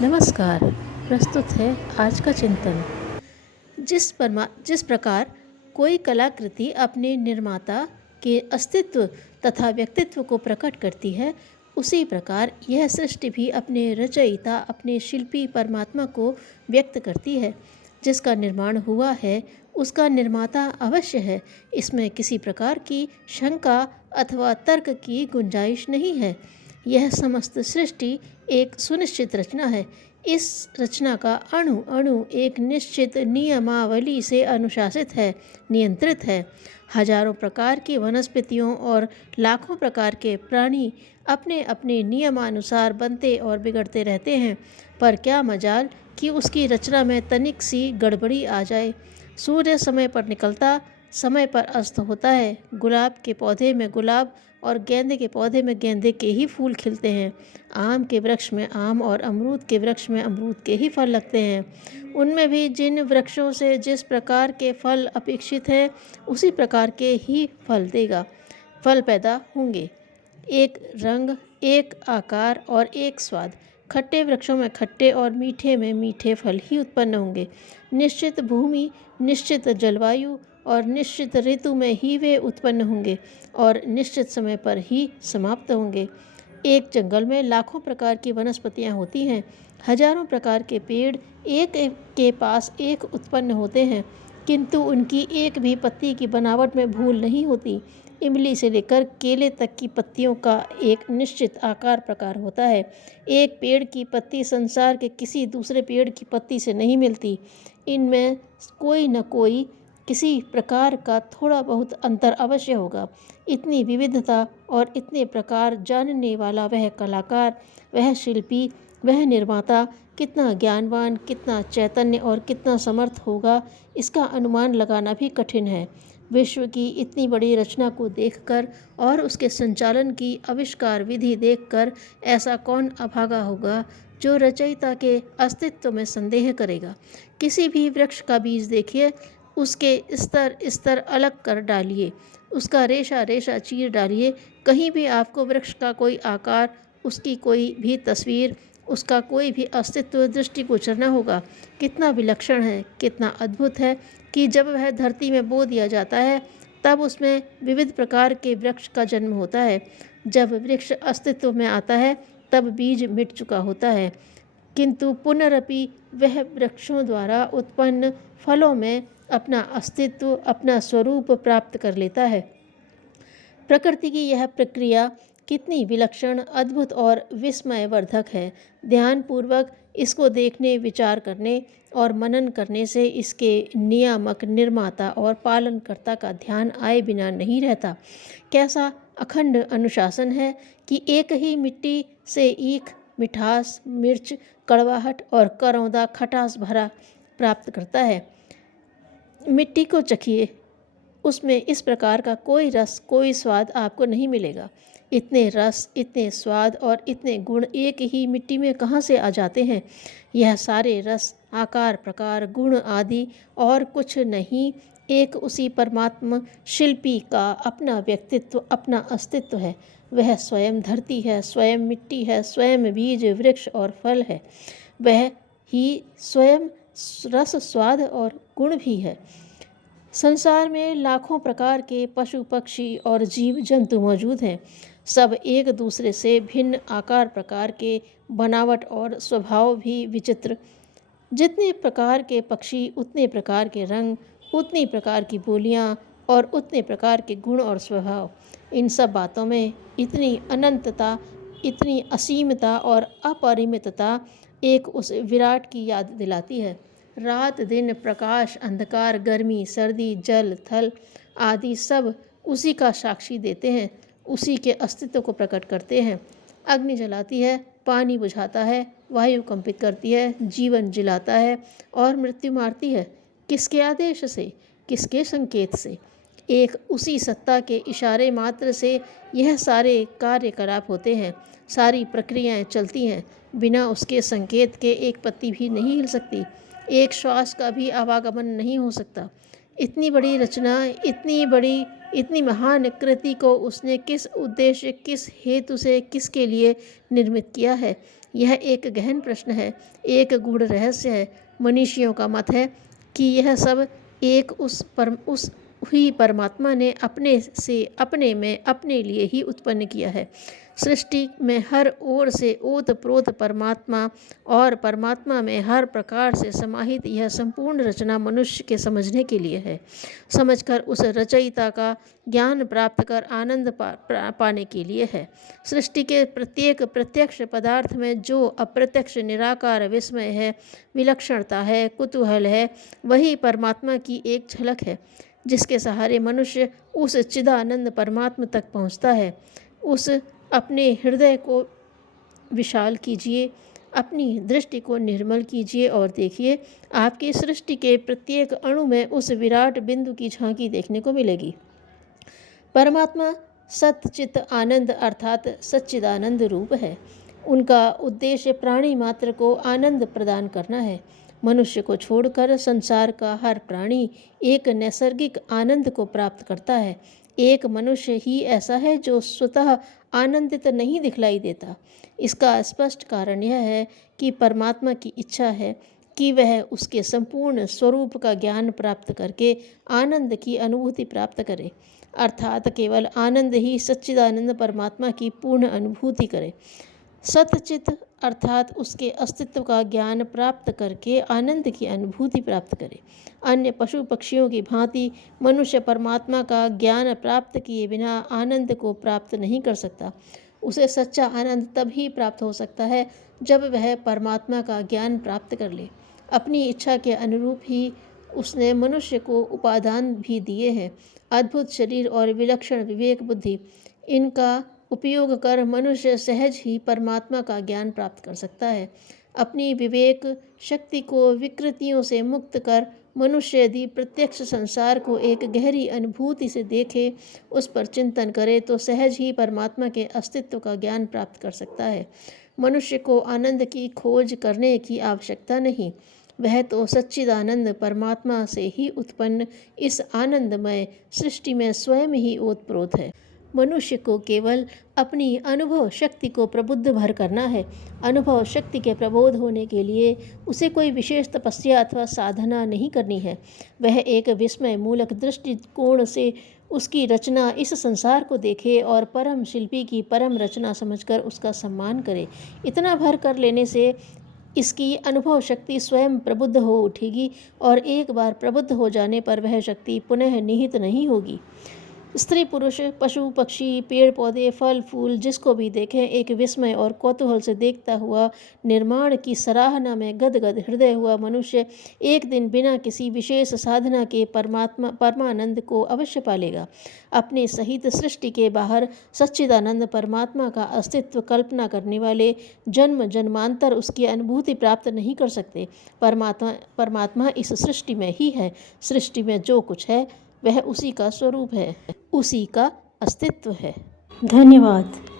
नमस्कार। प्रस्तुत है आज का चिंतन। जिस प्रकार कोई कलाकृति अपने निर्माता के अस्तित्व तथा व्यक्तित्व को प्रकट करती है, उसी प्रकार यह सृष्टि भी अपने रचयिता, अपने शिल्पी परमात्मा को व्यक्त करती है। जिसका निर्माण हुआ है उसका निर्माता अवश्य है, इसमें किसी प्रकार की शंका अथवा तर्क की गुंजाइश नहीं है। यह समस्त सृष्टि एक सुनिश्चित रचना है। इस रचना का अणु अणु एक निश्चित नियमावली से अनुशासित है, नियंत्रित है। हजारों प्रकार की वनस्पतियों और लाखों प्रकार के प्राणी अपने अपने नियमानुसार बनते और बिगड़ते रहते हैं, पर क्या मजाल कि उसकी रचना में तनिक सी गड़बड़ी आ जाए। सूर्य समय पर निकलता, समय पर अस्त होता है। गुलाब के पौधे में गुलाब और गेंदे के पौधे में गेंदे के ही फूल खिलते हैं। आम के वृक्ष में आम और अमरूद के वृक्ष में अमरूद के ही फल लगते हैं। उनमें भी जिन वृक्षों से जिस प्रकार के फल अपेक्षित हैं, उसी प्रकार के ही फल पैदा होंगे। एक रंग, एक आकार और एक स्वाद। खट्टे वृक्षों में खट्टे और मीठे में मीठे फल ही उत्पन्न होंगे। निश्चित भूमि, निश्चित जलवायु और निश्चित ऋतु में ही वे उत्पन्न होंगे और निश्चित समय पर ही समाप्त होंगे। एक जंगल में लाखों प्रकार की वनस्पतियां होती हैं। हजारों प्रकार के पेड़ एक के पास एक उत्पन्न होते हैं, किंतु उनकी एक भी पत्ती की बनावट में भूल नहीं होती। इमली से लेकर केले तक की पत्तियों का एक निश्चित आकार प्रकार होता है। एक पेड़ की पत्ती संसार के किसी दूसरे पेड़ की पत्ती से नहीं मिलती। इनमें कोई न कोई किसी प्रकार का थोड़ा बहुत अंतर अवश्य होगा। इतनी विविधता और इतने प्रकार जानने वाला वह कलाकार, वह शिल्पी, वह निर्माता कितना ज्ञानवान, कितना चैतन्य और कितना समर्थ होगा, इसका अनुमान लगाना भी कठिन है। विश्व की इतनी बड़ी रचना को देखकर और उसके संचालन की आविष्कार विधि देखकर ऐसा कौन अभागा होगा जो रचयिता के अस्तित्व में संदेह करेगा। किसी भी वृक्ष का बीज देखिए, उसके स्तर स्तर अलग कर डालिए, उसका रेशा रेशा चीर डालिए, कहीं भी आपको वृक्ष का कोई आकार, उसकी कोई भी तस्वीर, उसका कोई भी अस्तित्व दृष्टिगोचर न होगा। कितना विलक्षण है, कितना अद्भुत है कि जब वह धरती में बो दिया जाता है तब उसमें विविध प्रकार के वृक्ष का जन्म होता है। जब वृक्ष अस्तित्व में आता है तब बीज मिट चुका होता है, किंतु पुनरपि वह वृक्षों द्वारा उत्पन्न फलों में अपना अस्तित्व, अपना स्वरूप प्राप्त कर लेता है। प्रकृति की यह प्रक्रिया कितनी विलक्षण, अद्भुत और विस्मयवर्धक है। ध्यानपूर्वक इसको देखने, विचार करने और मनन करने से इसके नियामक, निर्माता और पालनकर्ता का ध्यान आए बिना नहीं रहता। कैसा अखंड अनुशासन है कि एक ही मिट्टी से ईख, मिठास, मिर्च, कड़वाहट और करौंदा खटास भरा प्राप्त करता है। मिट्टी को चखिए, उसमें इस प्रकार का कोई रस, कोई स्वाद आपको नहीं मिलेगा। इतने रस, इतने स्वाद और इतने गुण एक ही मिट्टी में कहाँ से आ जाते हैं? यह सारे रस, आकार, प्रकार, गुण आदि और कुछ नहीं, एक उसी परमात्मा शिल्पी का अपना व्यक्तित्व, अपना अस्तित्व है। वह स्वयं धरती है, स्वयं मिट्टी है, स्वयं बीज, वृक्ष और फल है। वह ही स्वयं रस, स्वाद और गुण भी है। संसार में लाखों प्रकार के पशु, पक्षी और जीव जंतु मौजूद हैं। सब एक दूसरे से भिन्न आकार प्रकार के, बनावट और स्वभाव भी विचित्र। जितने प्रकार के पक्षी, उतने प्रकार के रंग, उतनी प्रकार की बोलियां और उतने प्रकार के गुण और स्वभाव। इन सब बातों में इतनी अनंतता, इतनी असीमता और अपरिमितता एक उस विराट की याद दिलाती है। रात दिन, प्रकाश, अंधकार, गर्मी, सर्दी, जल, थल आदि सब उसी का साक्षी देते हैं, उसी के अस्तित्व को प्रकट करते हैं। अग्नि जलाती है, पानी बुझाता है, वायु कंपित करती है, जीवन जिलाता है और मृत्यु मारती है। किसके आदेश से, किसके संकेत से? एक उसी सत्ता के इशारे मात्र से यह सारे कार्यकलाप होते हैं, सारी प्रक्रियाएं चलती हैं। बिना उसके संकेत के एक पत्ती भी नहीं हिल सकती, एक श्वास का भी आवागमन नहीं हो सकता। इतनी बड़ी रचना, इतनी महान कृति को उसने किस उद्देश्य, किस हेतु से, किसके लिए निर्मित किया है? यह एक गहन प्रश्न है, एक गूढ़ रहस्य है। मनीषियों का मत है कि यह सब एक उस ही परमात्मा ने अपने में अपने लिए ही उत्पन्न किया है। सृष्टि में हर ओर से ओत-प्रोत परमात्मा और परमात्मा में हर प्रकार से समाहित यह संपूर्ण रचना मनुष्य के समझने के लिए है, समझकर उस रचयिता का ज्ञान प्राप्त कर आनंद पाने के लिए है। सृष्टि के प्रत्येक प्रत्यक्ष पदार्थ में जो अप्रत्यक्ष निराकार विस्मय है, विलक्षणता है, कुतूहल है, वही परमात्मा की एक झलक है, जिसके सहारे मनुष्य उस चिदानंद परमात्मा तक पहुँचता है। उस अपने हृदय को विशाल कीजिए, अपनी दृष्टि को निर्मल कीजिए और देखिए, आपकी सृष्टि के प्रत्येक अणु में उस विराट बिंदु की झांकी देखने को मिलेगी। परमात्मा सच्चित आनंद अर्थात सच्चिदानंद रूप है। उनका उद्देश्य प्राणी मात्र को आनंद प्रदान करना है। मनुष्य को छोड़कर संसार का हर प्राणी एक नैसर्गिक आनंद को प्राप्त करता है। एक मनुष्य ही ऐसा है जो स्वतः आनंदित नहीं दिखलाई देता। इसका स्पष्ट कारण यह है कि परमात्मा की इच्छा है कि वह उसके संपूर्ण स्वरूप का ज्ञान प्राप्त करके आनंद की अनुभूति प्राप्त करे, अर्थात केवल आनंद ही सच्चिदानंद परमात्मा की पूर्ण अनुभूति करे। सतचित अर्थात उसके अस्तित्व का ज्ञान प्राप्त करके आनंद की अनुभूति प्राप्त करे। अन्य पशु पक्षियों की भांति मनुष्य परमात्मा का ज्ञान प्राप्त किए बिना आनंद को प्राप्त नहीं कर सकता। उसे सच्चा आनंद तभी प्राप्त हो सकता है जब वह परमात्मा का ज्ञान प्राप्त कर ले। अपनी इच्छा के अनुरूप ही उसने मनुष्य को उपादान भी दिए हैं, अद्भुत शरीर और विलक्षण विवेक बुद्धि। इनका उपयोग कर मनुष्य सहज ही परमात्मा का ज्ञान प्राप्त कर सकता है। अपनी विवेक शक्ति को विकृतियों से मुक्त कर मनुष्य यदि प्रत्यक्ष संसार को एक गहरी अनुभूति से देखे, उस पर चिंतन करे, तो सहज ही परमात्मा के अस्तित्व का ज्ञान प्राप्त कर सकता है। मनुष्य को आनंद की खोज करने की आवश्यकता नहीं, वह तो सच्चिदानंद परमात्मा से ही उत्पन्न इस आनंदमय सृष्टि में स्वयं ही ओतप्रोत है। मनुष्य को केवल अपनी अनुभव शक्ति को प्रबुद्ध भर करना है। अनुभव शक्ति के प्रबोध होने के लिए उसे कोई विशेष तपस्या अथवा साधना नहीं करनी है। वह एक विस्मय मूलक दृष्टिकोण से उसकी रचना इस संसार को देखे और परम शिल्पी की परम रचना समझकर उसका सम्मान करे। इतना भर कर लेने से इसकी अनुभव शक्ति स्वयं प्रबुद्ध हो उठेगी और एक बार प्रबुद्ध हो जाने पर वह शक्ति पुनः निहित नहीं होगी। स्त्री पुरुष, पशु पक्षी, पेड़ पौधे, फल फूल, जिसको भी देखें एक विस्मय और कौतूहल से देखता हुआ निर्माण की सराहना में गदगद हृदय हुआ मनुष्य एक दिन बिना किसी विशेष साधना के परमानंद को अवश्य पालेगा। अपने सहित सृष्टि के बाहर सच्चिदानंद परमात्मा का अस्तित्व कल्पना करने वाले जन्म जन्मांतर उसकी अनुभूति प्राप्त नहीं कर सकते। परमात्मा इस सृष्टि में ही है। सृष्टि में जो कुछ है वह उसी का स्वरूप है, उसी का अस्तित्व है। धन्यवाद।